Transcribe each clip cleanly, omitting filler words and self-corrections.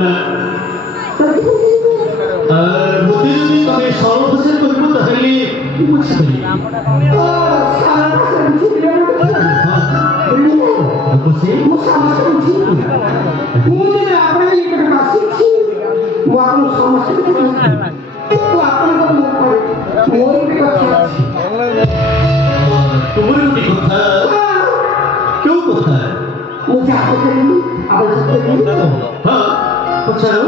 না মধ্যে যদি তবে সর্বশেষ করবো তাহলে বুঝতে পারি তোমার কথা কেউ কোথায় হ্যাঁ কোথায়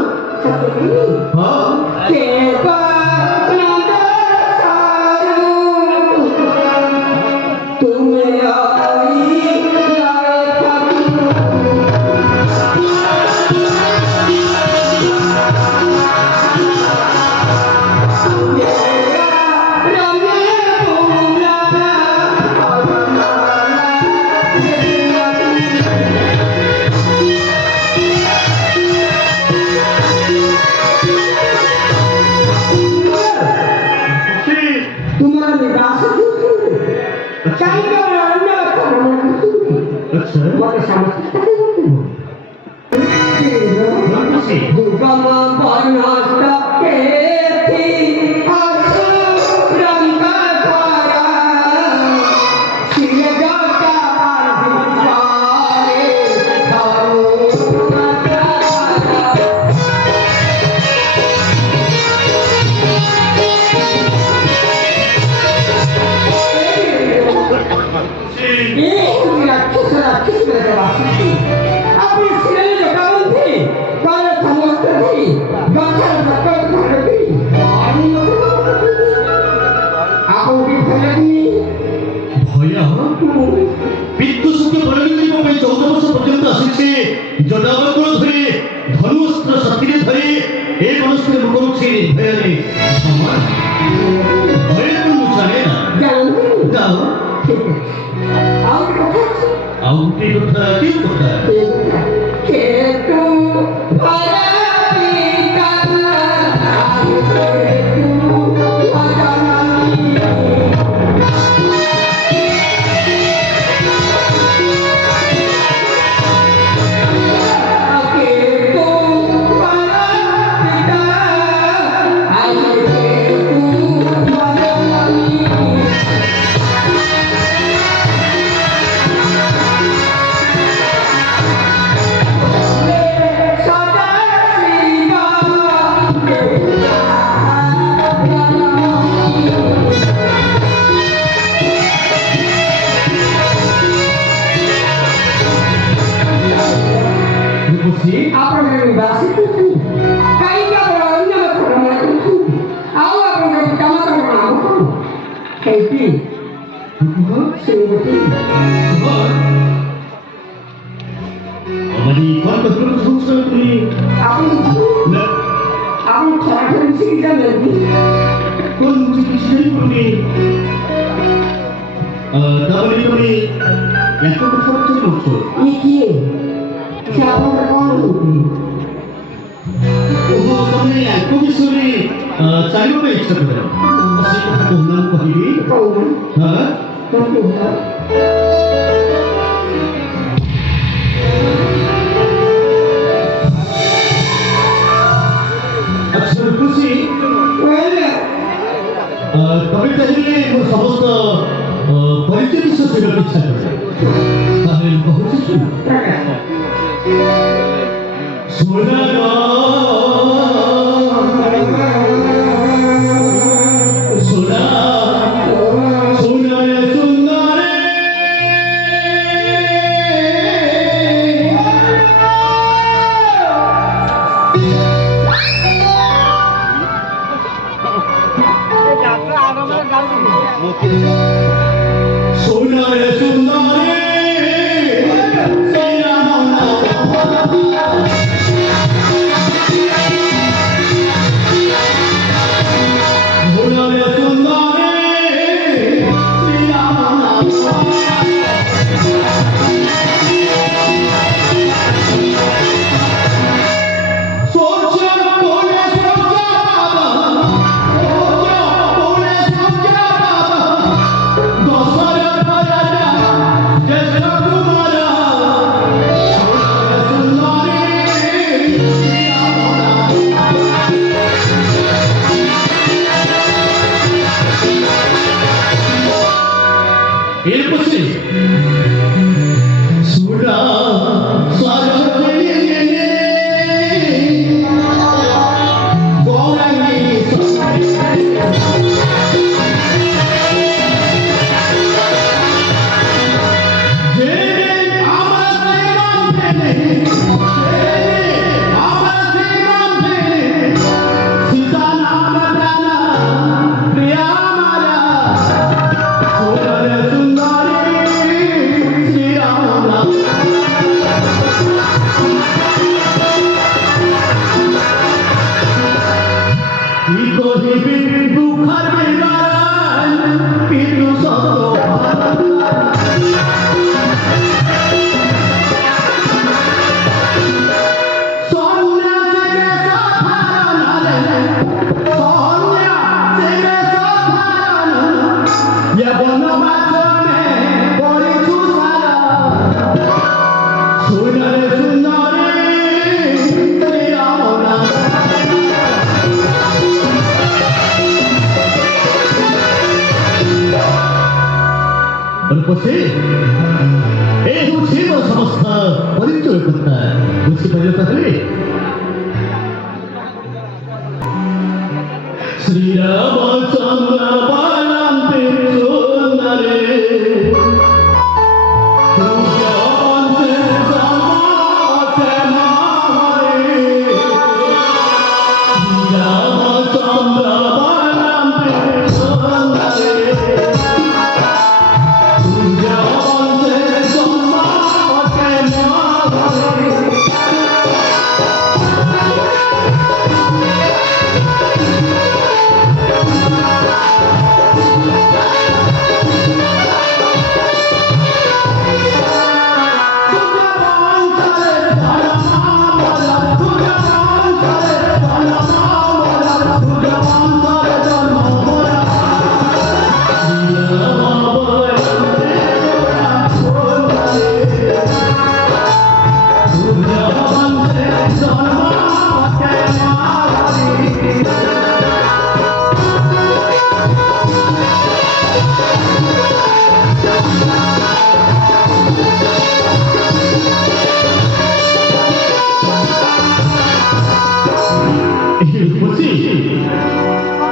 Sonar, sonar, बसे এই হচ্ছে সমস্ত পরিচয় করতে বুঝতে পারলে তাহলে শ্রীরামচন্দ্র বালাম পেছনারে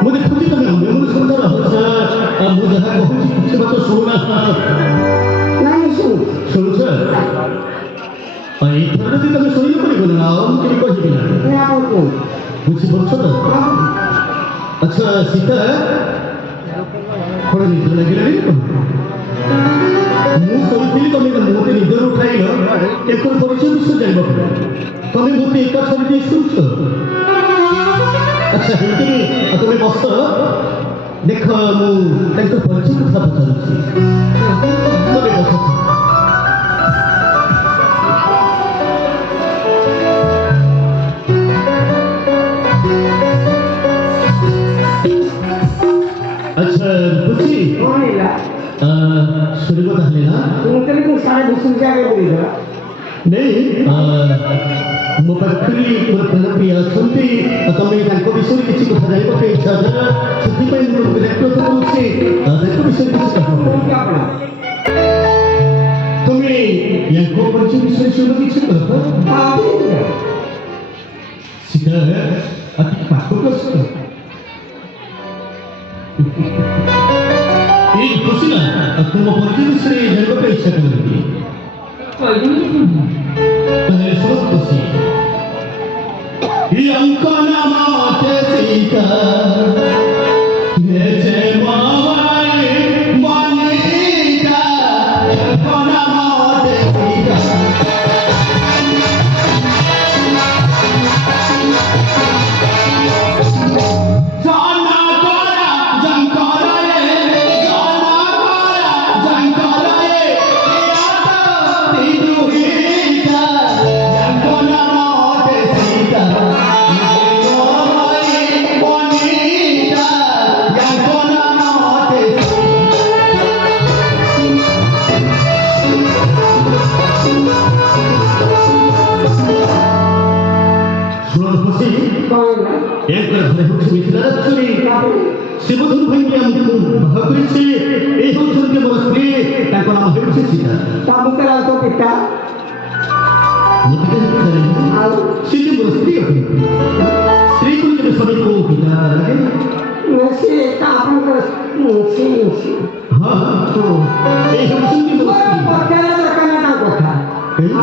मुझे खुशी तो नहीं मुझे समझा रहा हूँ मुझे है बहुत ही अच्छी बात तो सुनना नहीं सुनो सर इतना भी तुम्हें सुनिए पड़ी बोले ना हम किसी को ही नहीं मैं आपको मुझे बहुत छोटा अच्छा सीता है थोड़ा नीचे लगे नहीं ମୁଁ ଶୋଇଥିଲି ତମେ ମୋତେ ନିଦରୁ ଉଠାଇଲ ଏକ ପରିଚୟ ବିଷୟ ଜାଣିବା ପରେ ତମେ ମୋତେ ଏକା ଛାଡ଼ି ଦେଇ ଶୋଇଛ ଆଚ୍ଛା ହେଇକିରି ତମେ ବସ ଦେଖ ମୁଁ ତାଙ୍କ ପରିଚୟ କଥା ପଚାରୁଛି ତମେ ବସ अच्छा खुशी कौन है सुनिबो ताहले ना तुमके लिए सारे दूसरे जाके बोली जरा नहीं ମୋ ପାଖରେ ମୋର ପ୍ରେମପ୍ରିୟ ଅଛନ୍ତି ତମେ ତାଙ୍କ ବିଷୟରେ କିଛି କଥା ଜାଣିବା ପାଇଁ ଇଚ୍ଛା ହେଲା ସେଥିପାଇଁ ମୁଁ ରେକ୍ୱେଷ୍ଟ କରୁଛି ତାଙ୍କ ବିଷୟରେ କିଛି କହ ତମେ ୟାଙ୍କ ପରିଚୟ ବିଷୟରେ ଶୁଣ କିଛି କହ सीधा है अति पाखों का सुन एक खुशी ना तुम परिचय विषय जानवा ପାଇଁ इच्छा करती पहले सुनो खुशी यंका नामा सीता जैसे मावाई मानिका यंका नामा सीता जाना कोरा जंकारा ये जाना कोरा जंकारा ये आता तिरुहिता यंका नामा सीता एक घरे होछि मिथिलाचरी शिवधन भाई हमको भागरिছে এই হচ্ছে মোর স্ত্রী তার নাম হচ্ছে সীতা তামুকে তো পিতা মুখে আর সীতা মোর স্ত্রী স্ত্রী কোন সবাই কো পিতা লাগে নসি তা আপনার নসি হ্যাঁ তো এই হচ্ছে মোর স্ত্রী পক্ষের দরকার না কথা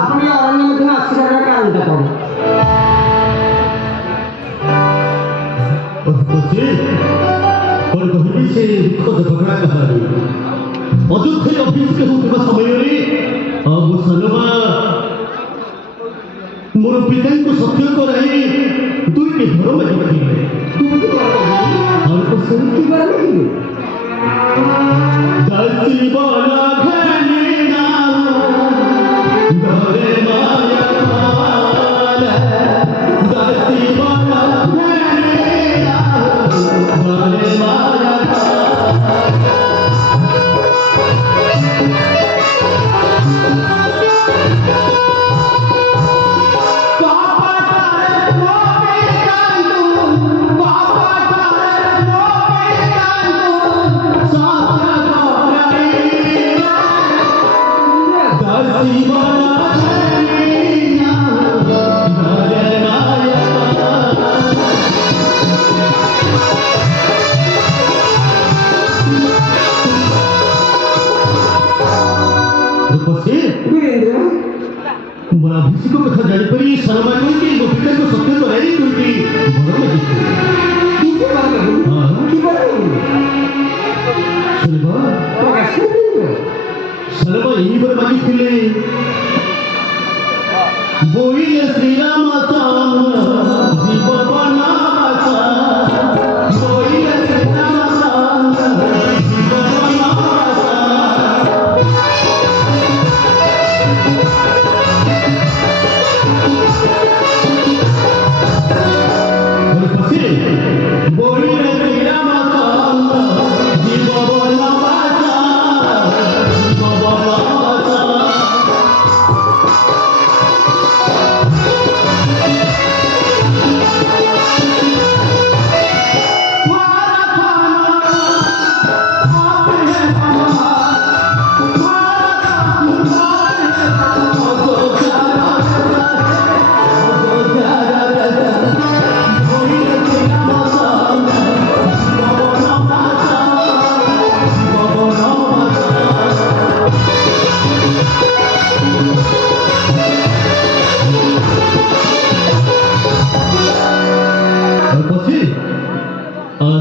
আপনি অরণ্য মধ্যে আসিবার কারণটা কোন और कहली से दुख घटना कहानी अयोध्या अभिषेक होता समय सलवा मोर पिता को सत्य कराई दुईटी घर लगे ମୋର ଅଭିଷେକ କଥା ଜାଣିପାରି ସାରମା କହିକି ମୋ ପିତାଙ୍କ ସତ୍ୟ କରାଇ କହିକି ଭଲ ଲାଗିଥିଲା। କିନ୍ତୁ ବାବୁ କି ବାବୁ ଶୁଣିବ ପ୍ରକାଶ କରିବ ସାରମା ଏହିଭଳି ମାଗିଥିଲେ ବୋଇଲେ ଶ୍ରୀରାମ ଜୀବ ବନବାସ ବୋଇଲେ ଶ୍ରୀରାମ ଜୀବ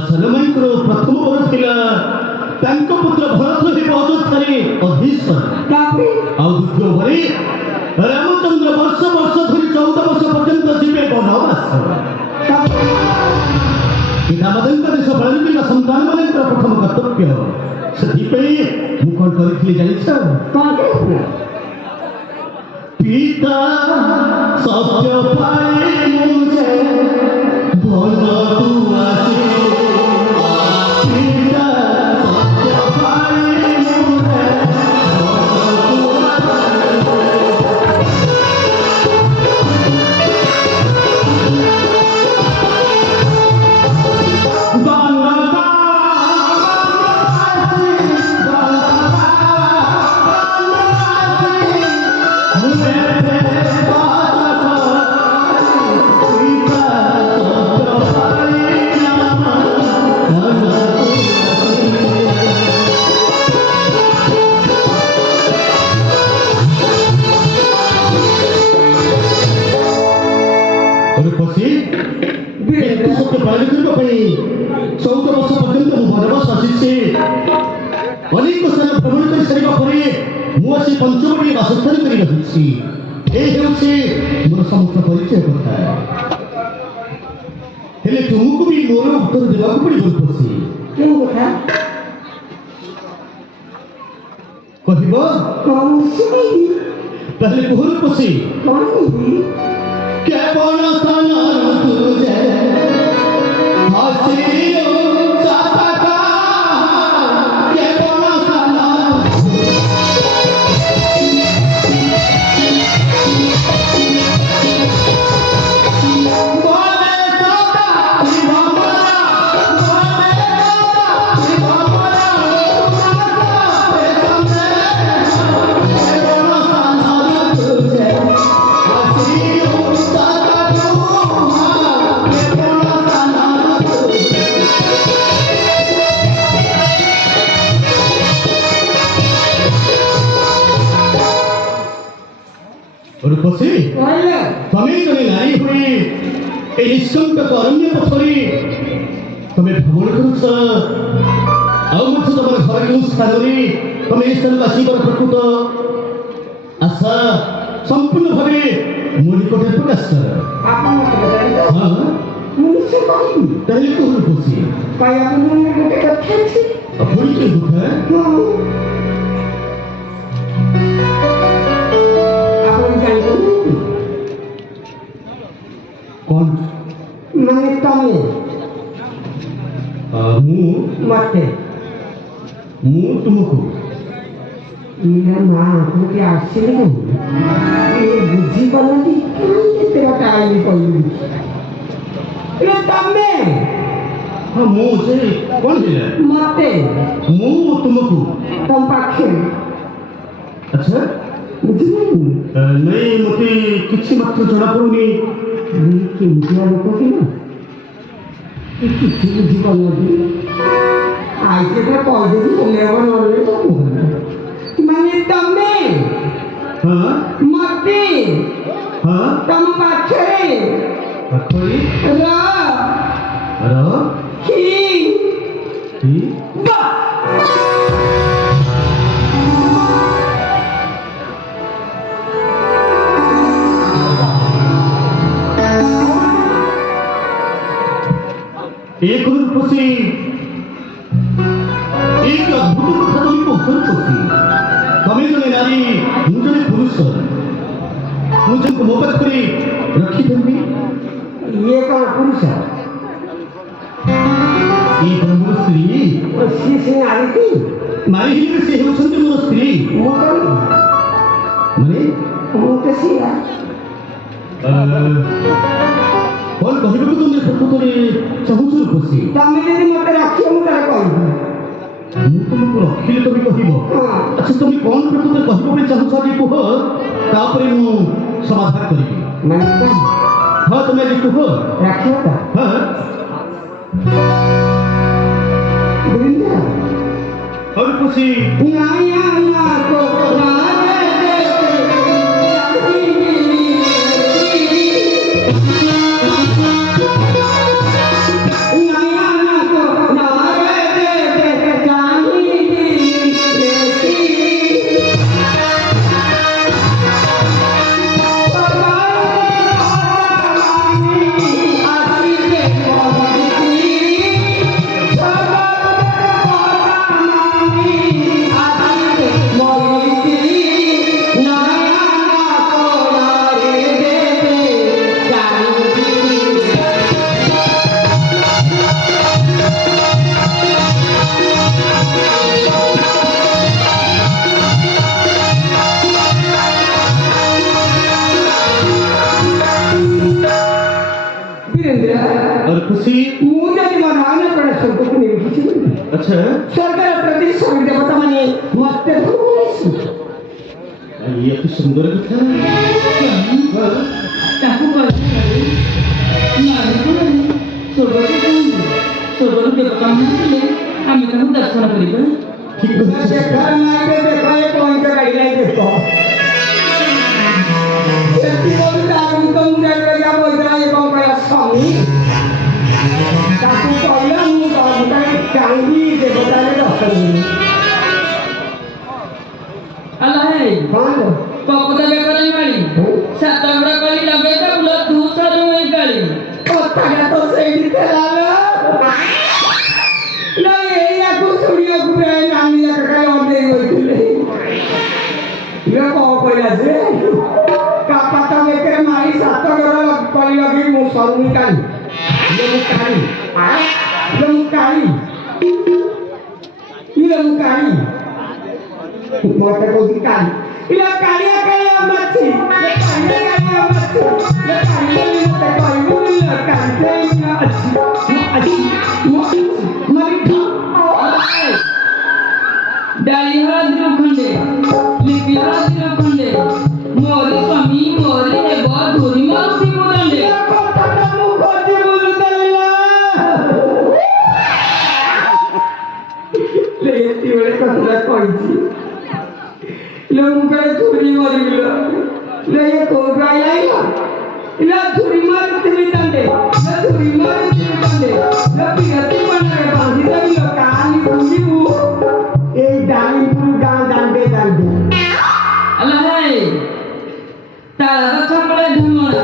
ସାଲମାଙ୍କର ପ୍ରଥମ ବର ଥିଲା ତାଙ୍କ ପୁତ୍ର ଭରତ ହେବ ଅଯୋଧ୍ୟାରେ ଅଧୀଶ୍ୱର। ଆଉ ଦ୍ୱିତୀୟ ପରେ ରାମଚନ୍ଦ୍ର ବର୍ଷ ବର୍ଷ ଧରି 14 ବର୍ଷ ପର୍ଯ୍ୟନ୍ତ ଯିବେ ବନବାସ। ପିତାମାତାଙ୍କ ଦେଶ ପାଳନ କରିବା ସନ୍ତାନମାନଙ୍କର ପ୍ରଥମ କର୍ତ୍ତବ୍ୟ। ସେଥିପାଇଁ ମୁଁ କ'ଣ କରିଥିଲି ଜାଣିଛ? ପିତା ସତ୍ୟ ପାଇ ଭଲ ଆସେ ପାଳନ କରିବା ପାଇଁ 14 ବର୍ଷ ପର୍ଯ୍ୟନ୍ତ ମୁଁ ବନବାସ ଆସିଛି। ଅନେକ ସ୍ଥାନ ଭ୍ରମଣ କରିସାରିବା ପରେ ମୁଁ ଆସି ପଞ୍ଚମରେ ବାସସ୍ଥାନ କରି ରହିଛି। ଏ ହେଉଛି ମୋର ସମସ୍ତ ପରିଚୟ କଥା। ହେଲେ ତୁମକୁ ବି ମୋର ଉତ୍ତର ଦେବାକୁ ପଡ଼ିବ ଖୁସି। କେଉଁ କଥା କହିବ? ତାହେଲେ କୁହରୁ ଖୁସି କେବଳ ସ୍ଥାନ ରୂପସୀ ତମେ ଜଣେ ନାରୀ ହୋଇ ଏ ନିଷ୍କଣ୍ଟକ ଅରଣ୍ୟ ପଥରେ ତମେ ଭ୍ରମଣ କରୁଛ। ଆଉ ମଧ୍ୟ ତମର ଘର କେଉଁ ସ୍ଥାନରେ ତମେ ଏ ସ୍ଥାନକୁ ଆସିବାର ପ୍ରକୃତ ଆଶା ସମ୍ପୂର୍ଣ୍ଣ ଭାବେ ମୋ ନିକଟରେ ପ୍ରକାଶ କର। ତାହେଲେ କୁହ ରୂପସୀ ପରିଚୟ କଥା कौन मैंने तमे मते तुमको मेरा माँ मुझे आश्चर्य ये बुद्धि बना दी तेरा टाइम कोई ये तमे हाँ मुझे कौन है मते तुमको तुम पाखे अच्छा नहीं मुझे किसी मात्र जଣା पड़ुनी केमितिया लोक कि ना କିଛି ବୁଝିପାରୁନାହାନ୍ତି ଆଇତେ ତ କହିଦେବି ଓହ୍ଲେଇବ ନହେଲେ ତ ମାନେ ତମେ ହଁ ମତି ହଁ ତମ ପାଖରେ ପାଖରେ ର ହି ବା एक रूपसी एक अद्भुत कथा तुम पहुंचुची तमें जने नारी ମୁଁ ଜଣେ ପୁରୁଷ ମୁଁ ତାଙ୍କୁ ମୋ ପାଖରେ ରଖିଦେବି ଇଏ କଣ ପୁରୁଷ এই ବନ୍ଧୁ ସ୍ତ୍ରୀ ସିଏ ନାରୀଟି ନାରୀ ହେଲେ ସେ ହେଉଛନ୍ତି ମୋର ସ୍ତ୍ରୀ ମୁଁ କଣ ମାନେ ମୁଁ ତ ସିଆ କଣ କହିବାକୁ ତୁମେ ପ୍ରକୃତରେ ଚାହୁଁଛ ରୂପସୀ ତମେ ଯଦି ମତେ ରଖିବ ମୁଁ ତାହେଲେ କହିବି ମୁଁ ତୁମକୁ ରଖିଲେ ତମେ କହିବ ଆଚ୍ଛା ତୁମେ କଣ ପ୍ରକୃତରେ କହିବ ବୋଲି ଚାହୁଁଛ ଆଜି କୁହ ତାପରେ ମୁଁ ସମାଧାନ କରିବି ମାନେ ହଁ ତୁମେ ଆଜି କୁହ ରାଖିବ ତ ହଁ ବୁଝିଲ ହଉ ରୂପସୀ ନାୟା ନା କୋ और खुशी मुझे बनाने पड़े सबको नहीं किसी अच्छा सरकार प्रति सभी देवता माने मस्ते ये तो सुंदर कथा ତାକୁ କହିଲେ ନାରୀ ସ୍ୱର୍ଗରୁ ଦେବତା ଥିଲେ ଆମେ ତାଙ୍କୁ ଦର୍ଶନ କରିବା ठीक है देखा नहीं देखा ये कौन सा गाड़ी नहीं देखो सेफ्टी को भी लागू तो मुझे लगा बोल रहा है कौन का स्वामी ताकू कहला मु कहता कांगी देवता ने दर्शन ଆଲାହେ कौन କପଦା ବେକରାଇ ମାଳି ସାତ ଗୁଡ଼ା କଳି ଲଗେଇ ତ ଫୁଲ ତୁ ସରୁ ଏଇ କାଳି କଥାଟା ତ ସେଇଠି ଥିଲା ନା ଏଇଆକୁ ଶୁଣିବାକୁ ପ୍ରାୟ ନାନୀ ଯାକ ଖାଲି ଅନେଇ ରହିଥିଲେ ଇଏ କଣ କହିଲା ଯେ କାପାତ ବେକରେ ମାରି ସାତ ଘର କଳି ଲଗେଇ ମୁଁ ସରୁନି କାଳି ମୁଁ କାଳି ମୁଁ କାଳି କାଳି ମତେ କହୁଛି କାଳି ଇଏ କାଳିଆ କାଳିଆ ମାଛି କାଳିଆ କାଳିଆ ମାଛି କାଳିଆ ମତେ କହିବୁ କାଳିଆ ଡାଳି ହଳଦୀର ଖଣ୍ଡେ ଲିପି ହଳଦୀର ଖଣ୍ଡେ ମୋରି ସ୍ୱାମୀ ମୋରି ହେବ ଧୁରି ମାରୁଥିବ ଦଣ୍ଡେ ଏତିବେଳେ କଥାଟା କହିଛି ମୁଁ କାଳେ ଛୁରୀ ମରିବିଲ ଇଏ କୋଉଠୁ ଆଇଲା ଇଲା ଛୁରୀ ମାରୁଥିବି ଦଣ୍ଡେ ଛୁରୀ ମାରୁଥିବି ଦଣ୍ଡେ ବିରତି ପାଣିରେ ବାନ୍ଧିଦେବି କାଲି ବୁଲିବୁ এই ডালিমপুর গাঁ দান্ডে দান্ডে ଆଲାହେ ତାଳ ଗଛ କଳେ ଢମଣା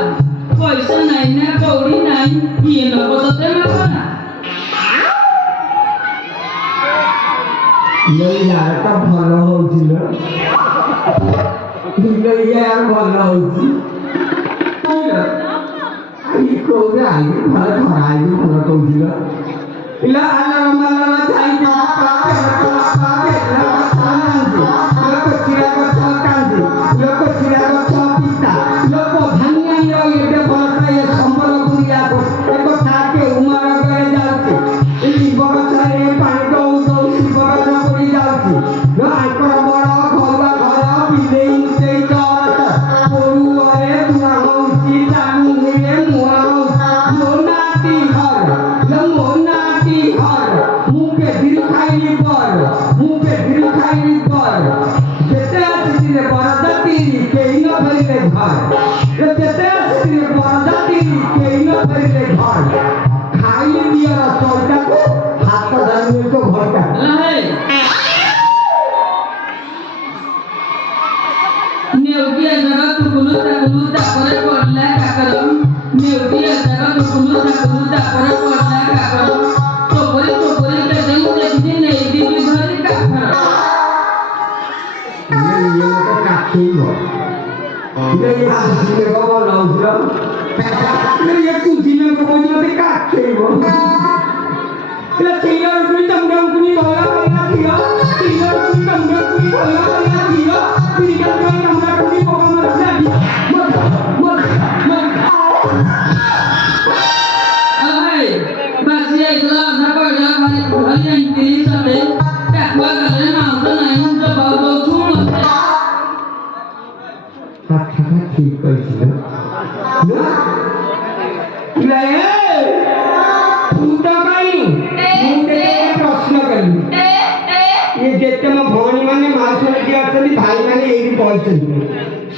ପଇସା ନାହିଁ ନା କଉଡ଼ି ନାହିଁ କିଏ ନବ ତତେ ମାଗଣା ইয়ারটা ভালো হয়েছিল ইয়ার ভালো হয়েছি আগে কৌরে আগে ভালো ধরা আগে ভালো কৌছিল ইলা আল্লাহ মাল্লাহ চাই লোক চিরা গছ কান্দি লোক চিরা গছ পিতা লোক ভাঙিয়া এতে বলতা এ সম্বলপুরিয়া এক থাকে উমার গয়ে যাচ্ছে এই শিব গছরে পানি দৌ দৌ শিব গছ পড়ি যাচ্ছে আঁকর বড় ঘরুয়া ঘর পিলেই মুতেই চর পড়ুয়ারে ধুয়া হଉଛି টানু হে মুয়া মোনাটি ঘর মোনাটি ঘর মুখে দীর্ঘায়ী পর যেতে আসছে বরযাত্রী কেই না ফেরিলে ঘর খাইলে দিয়ে চলটাকে হাতটা ধরিয়ে তো ঘরটা আল্লাহ নেউটিয়া জায়গা টুকুলু টাকুলু তারপরে পড়লা কাকরম নেউটিয়া জায়গা টুকুলু টাকুলু তারপরে পড়লা কাকরম তোপরে তোপরে কেদিন দেখদিন এই দিন ধরে কাকর ये तो काठी हो ये हाथ में बाबा लाउजरा ये कुछ में को बोलते काठी हो ये तीनों कुछ तमगम कुनी होला होला दिया तीनों कुछ तमगम कुनी होला होला दिया तीनों कुछ तमगम कुनी होला होला दिया मत আল্লাহ বাসিয়া ইতলা না পড়লা মানে ভালো ইংলিশ সাথে টাকওয়া গলে না তো নাই তো বাবা ছুম কথাটা ঠিক কইছিল না লে ফুটা গাইলু মুতে প্রশ্ন করিলু ये जेते म भवानी माने मासुर की असली भाई माने एही कहछन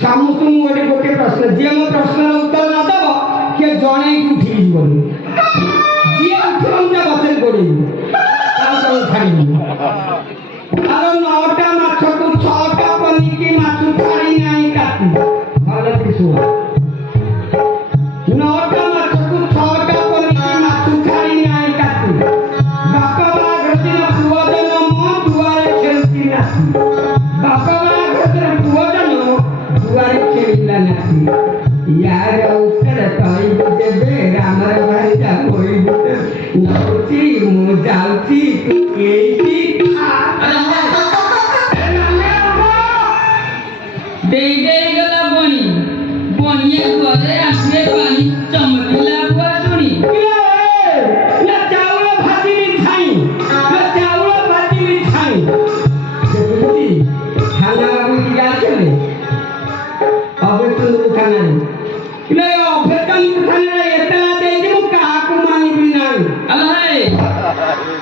सामुसु मोरे गोटे प्रश्न जे म प्रश्न उत्तर न दब के जणे की उठी जीवनी जे उठम जा बचन करी ता तो छाड़ी आरो नौटा माछ को छटा पनी की माछ छाड़ी नाही काटी भले किसु नौटा माछ को छटा पनी की माछ छाड़ी नाही काटी बापा बा गदिन पुवजन म दुआरे खेलती नासी बापा बा गदिन पुवजन दुआरे खेलला नासी यार उत्तर तई देबे रामर भाई जा कोई बुते नौची मु जाउची तू एई দেই দেই গলা বনি বনিয়ে ঘরে আসবে পানি চমকিলা বুয়া শুনি ना चावल भाजी मिठाई ना चावल भाजी मिठाई जेबुती खाना बाबू की गाल चले अबे तो खाना नहीं अबे तो खाना एतला दे जे मु काकू मानी भी नहीं আল্লাহ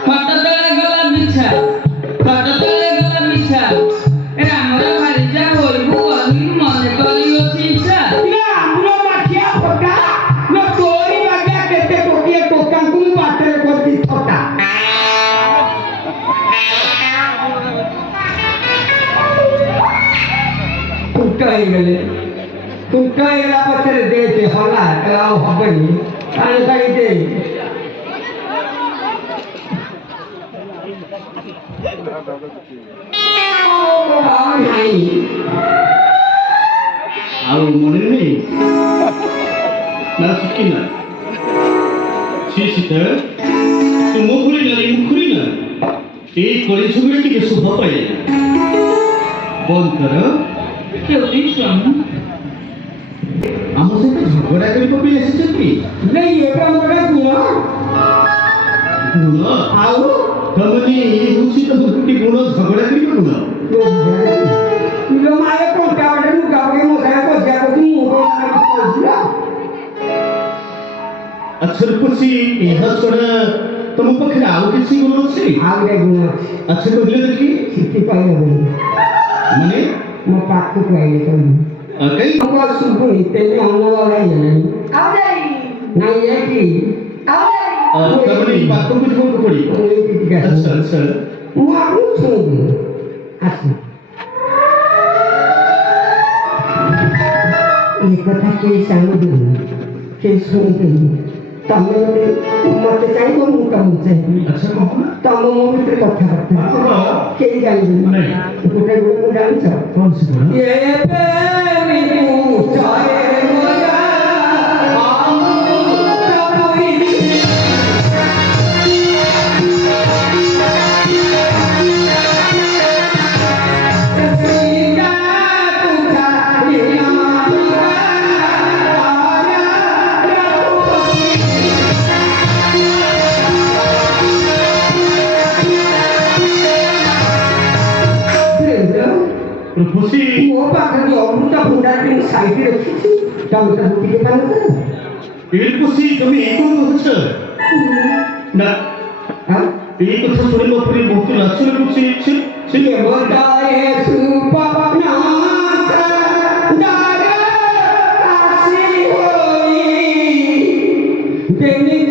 হঠাৎ গলা মিছা হঠাৎ গলা মিছা রামরা ভারিজা হইবু আমি মনে করিওছি ইচ্ছা ना हमरो माखिया फोटा ना तोरी बाग्या केते टोकिए टोकान कुम बाटे करती छोटा टूटा एला पछरे देते होला कलाओ हबनी आने काई दे नहीं ଆଉ ମନେ ନେଇ ନା ଶିଖି ନା ସି ଶୀତ ତୁ ମୋ ଭଳି ନାରୀ ମୁଖୁରୀ ନା এই কলি ছবিটা ଟିକେ ଶୁଭ ପାଇଲେ ବନ୍ଦ କର কেউ স্বামী ଆମ ସହିତ ଝଗଡ଼ା କରିବା ପାଇଁ ଆସିଛନ୍ତି नहीं ये का मोरा गुण ଗୁଣ आओ ତମେ ଏଇ ହେଉଛି ତ ଦୁଇଟି ଗୁଣ ଝଗଡ଼ା କରିବା ଗୁଣ लो माये कोंटा वाडे मु गावे मो सारा को जा को मु को ना ଆଚ୍ଛା ରୂପସୀ ଏହା ଛଡ଼ା ତମ ପାଖରେ ଆଉ କିଛି ଗୁଣ ଅଛି आगे गुण ଆଚ୍ଛା କହିଲେ ଦେଖି सिटी पाए हो ମାନେ मो पाकु पाए तो କାଇଁ को सुबु तेने अन्न वाला है नहीं आओ जाई नहीं ये की आओ जाई ତାମାନେ ଏଇ ପାଖକୁ ଯିବାକୁ ପଡ଼ିବ ये की का ଆଚ୍ଛା ଆଚ୍ଛା मु आपु सुबु आसी ये कथा के सांग दे के सुन दे तमे मते चाहिए मु कहू चाहिए ଆଚ୍ଛା କହ ନା तम मो भीतर कथा करता के जानी नहीं गोटे गुण जान छ कौन सी गुण ये प्रेमी तू चाहे मोया आमु तबोई ससीका तुझा लीला आया ରୂପସୀ ମୋ ପାଖରେ ଅମୃତ ଭଣ୍ଡା କିଣି ସାଇତି ରଖିଛି ତମେ ତାକୁ ଟିକେ ପାନ କର ଏ ରୂପସୀ ତମେ ଏଇ କଣ କହୁଛ ନା ଏଇ କଥା ଶୁଣିବା ପରେ ବହୁତ ଲାଜ ଲାଗୁଛି ଛି ଛି ଦେବତାଏ ସୁପବନାଥ ଦାର କାଶୀ डेली